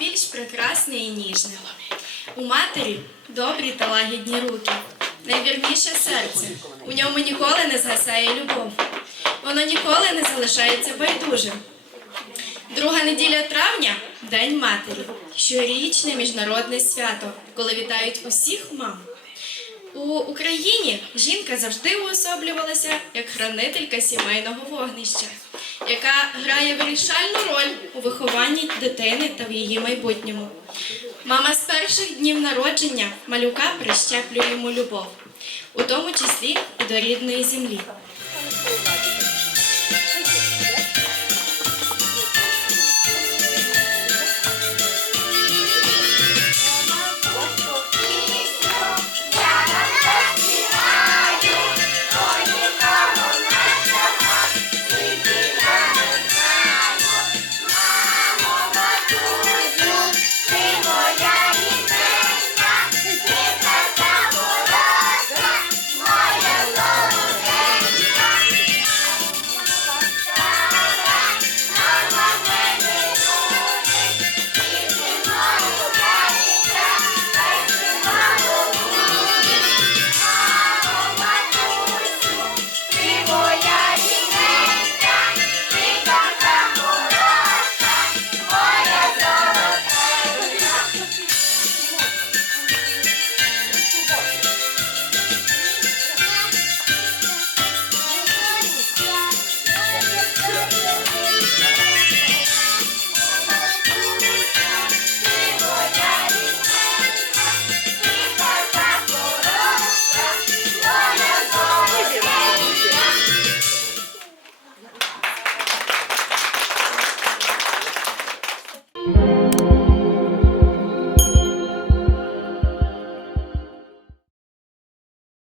більш прекрасне і ніжне. У матері добрі та лагідні руки, найвірніше серце. У ньому ніколи не згасає любов. Воно ніколи не залишається байдужим. Друга неділя травня День матері, щорічне міжнародне свято, коли вітають усіх мам. У Україні жінка завжди уособлювалася як хранителька сімейного вогнища, яка грає вирішальну роль у вихованні дитини та в її майбутньому. Мама з перших днів народження малюка прищеплює йому любов, у тому числі і до рідної землі.